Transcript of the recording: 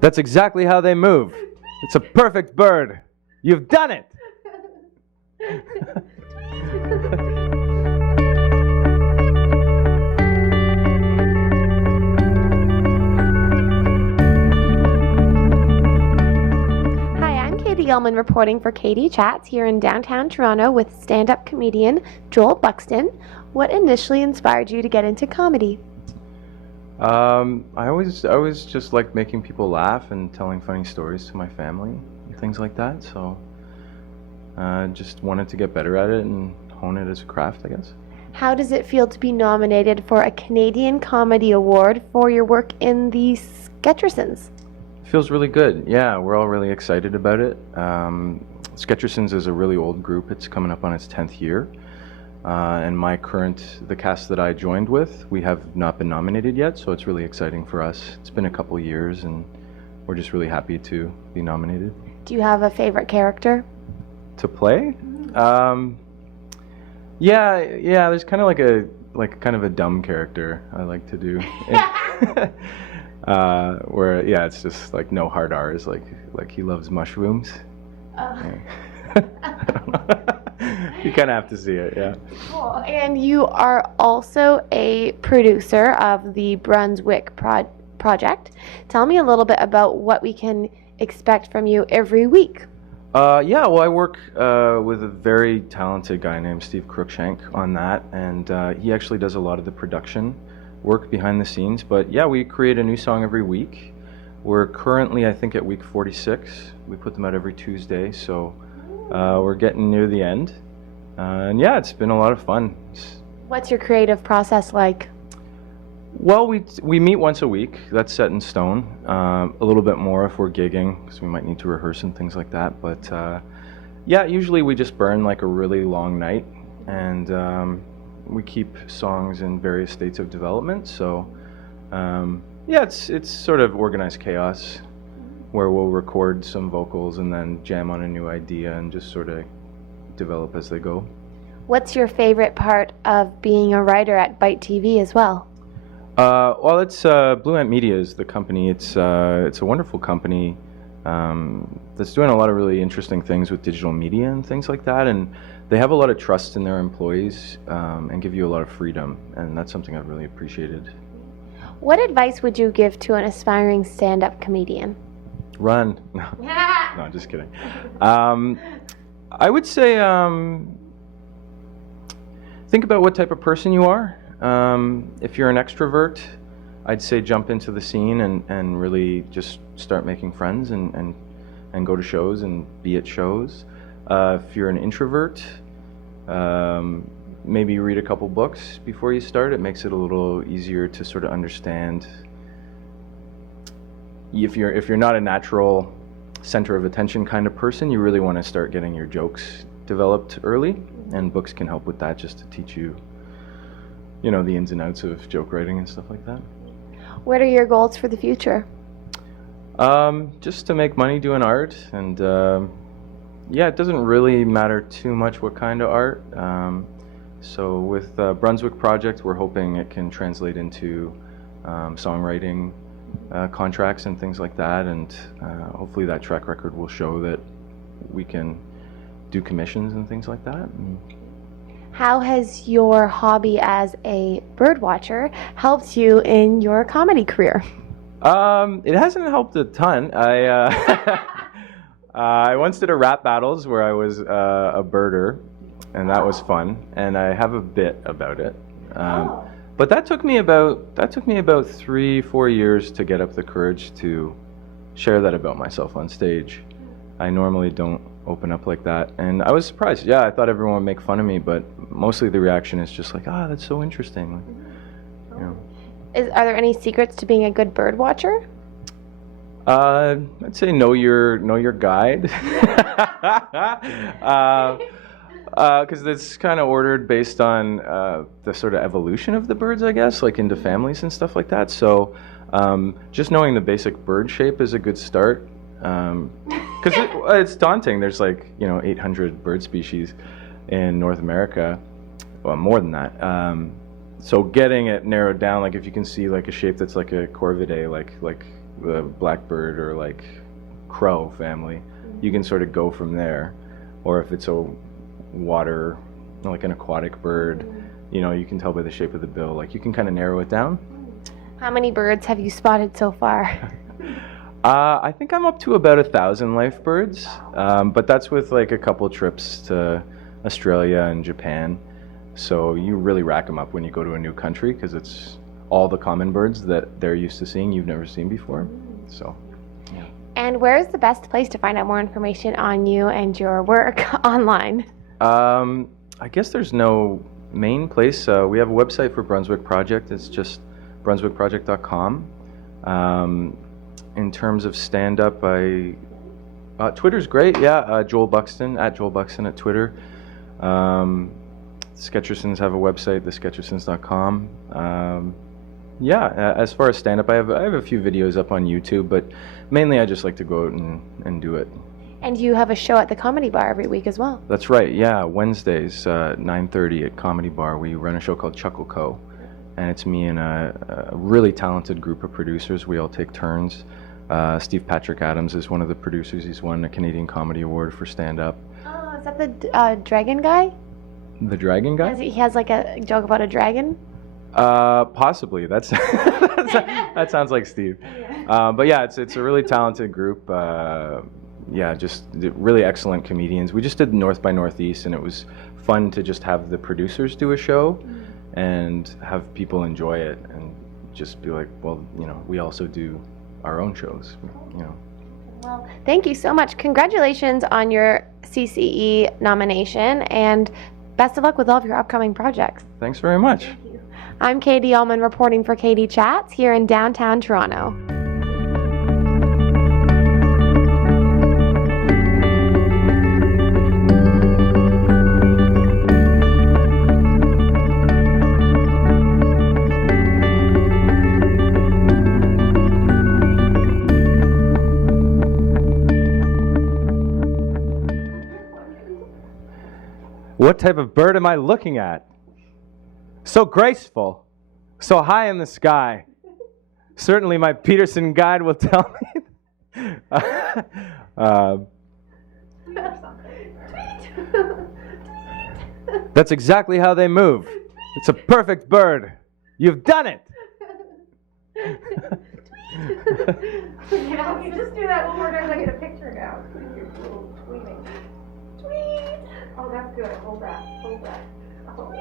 That's exactly how they move. It's a perfect bird. You've done it. Gelman reporting for CHATS here in downtown Toronto with stand-up comedian Joel Buxton. What initially inspired you to get into comedy? I always just liked making people laugh and telling funny stories to my family and things like that. So just wanted to get better at it and hone it as a craft, I guess. How does it feel to be nominated for a Canadian Comedy Award for your work in the SKETCHERSONS? Feels really good. Yeah, we're all really excited about it. SKETCHERSONS is a really old group. It's coming up on its 10th year. And the cast that I joined with, we have not been nominated yet, so it's really exciting for us. It's been a couple years, and we're just really happy to be nominated. Do you have a favorite character to play? Yeah. There's kind of like a dumb character I like to do. Where it's just like no hard R's, like he loves mushrooms. I don't know. You kind of have to see it, yeah. Cool. And you are also a producer of the BRUNSWICK Project. Tell me a little bit about what we can expect from you every week. Well, I work with a very talented guy named Steve Cruikshank on that, and he actually does a lot of the production work behind the scenes. But yeah, we create a new song every week. We're currently, I think, at week 46. We put them out every Tuesday, so we're getting near the end. And yeah, it's been a lot of fun. What's your creative process like? Well, we meet once a week. That's set in stone. A little bit more if we're gigging, because we might need to rehearse and things like that. But yeah, usually we just burn like a really long night, and we keep songs in various states of development. So yeah, it's sort of organized chaos, where we'll record some vocals and then jam on a new idea and just sort of develop as they go. What's your favorite part of being a writer at BiteTV as well? Well, it's Blue Ant Media is the company. It's a wonderful company that's doing a lot of really interesting things with digital media and things like that, and they have a lot of trust in their employees and give you a lot of freedom, and that's something I've really appreciated. What advice would you give to an aspiring stand-up comedian? Run. No, just kidding. I would say think about what type of person you are. If you're an extrovert, I'd say jump into the scene and really just start making friends and go to shows and be at shows. If you're an introvert, maybe read a couple books before you start. It makes it a little easier to sort of understand. If you're not a natural center of attention kind of person, you really want to start getting your jokes developed early, and books can help with that, just to teach you, the ins and outs of joke writing and stuff like that. What are your goals for the future? Just to make money doing art, and yeah, it doesn't really matter too much what kind of art. So with BRUNSWICK Project, we're hoping it can translate into songwriting contracts and things like that, and hopefully that track record will show that we can do commissions and things like that. How has your hobby as a birdwatcher helped you in your comedy career? It hasn't helped a ton. I once did a rap battles where I was a birder, and that was fun, and I have a bit about it. But that took me about 3-4 years to get up the courage to share that about myself on stage. I normally don't open up like that, and I was surprised. Yeah, I thought everyone would make fun of me, but mostly the reaction is just like, that's so interesting. Are there any secrets to being a good bird watcher? I'd say know your guide, because it's kind of ordered based on the sort of evolution of the birds, I guess, like into families and stuff like that. So just knowing the basic bird shape is a good start, because it's daunting. There's 800 bird species in North America, well, more than that. So getting it narrowed down, like if you can see like a shape that's like a corvidae, like the blackbird or like crow family, you can sort of go from there. Or if it's a water, like an aquatic bird, you know, you can tell by the shape of the bill. Like you can kind of narrow it down. How many birds have you spotted so far? I think I'm up to about 1,000 life birds, but that's with like a couple trips to Australia and Japan. So you really rack them up when you go to a new country because it's all the common birds that they're used to seeing you've never seen before. So, yeah. And where is the best place to find out more information on you and your work online? I guess there's no main place. We have a website for Brunswick Project. It's just brunswickproject.com. In terms of stand-up, Twitter's great. Yeah, Joel Buxton, at Joel Buxton at Twitter. SKETCHERSONS have a website, thesketchersons.com. Yeah, as far as stand-up, I have a few videos up on YouTube, but mainly I just like to go out and do it. And you have a show at the Comedy Bar every week as well. That's right, yeah. Wednesdays, 9:30 at Comedy Bar, we run a show called Chuckle Co. And it's me and a really talented group of producers. We all take turns. Steve Patrick Adams is one of the producers. He's won a Canadian Comedy Award for stand-up. Oh, is that the dragon guy? The dragon guy? He has like a joke about a dragon? Possibly. That sounds like Steve. Yeah. But yeah, it's a really talented group. Yeah, just really excellent comedians. We just did North by Northeast, and it was fun to just have the producers do a show and have people enjoy it and just be like, well, you know, we also do our own shows, you know. Well, thank you so much. Congratulations on your CCE nomination, and best of luck with all of your upcoming projects. Thanks very much. Thank you. I'm Katie Allman reporting for Katie Chats here in downtown Toronto. What type of bird am I looking at? So graceful, so high in the sky. Certainly my Peterson guide will tell me. That's exactly how they move. It's a perfect bird. You've done it. Yeah, you just do that one more time. I get a picture now. You're tweeting. Tweet. Oh, that's good. Hold that. Hold that. Oh.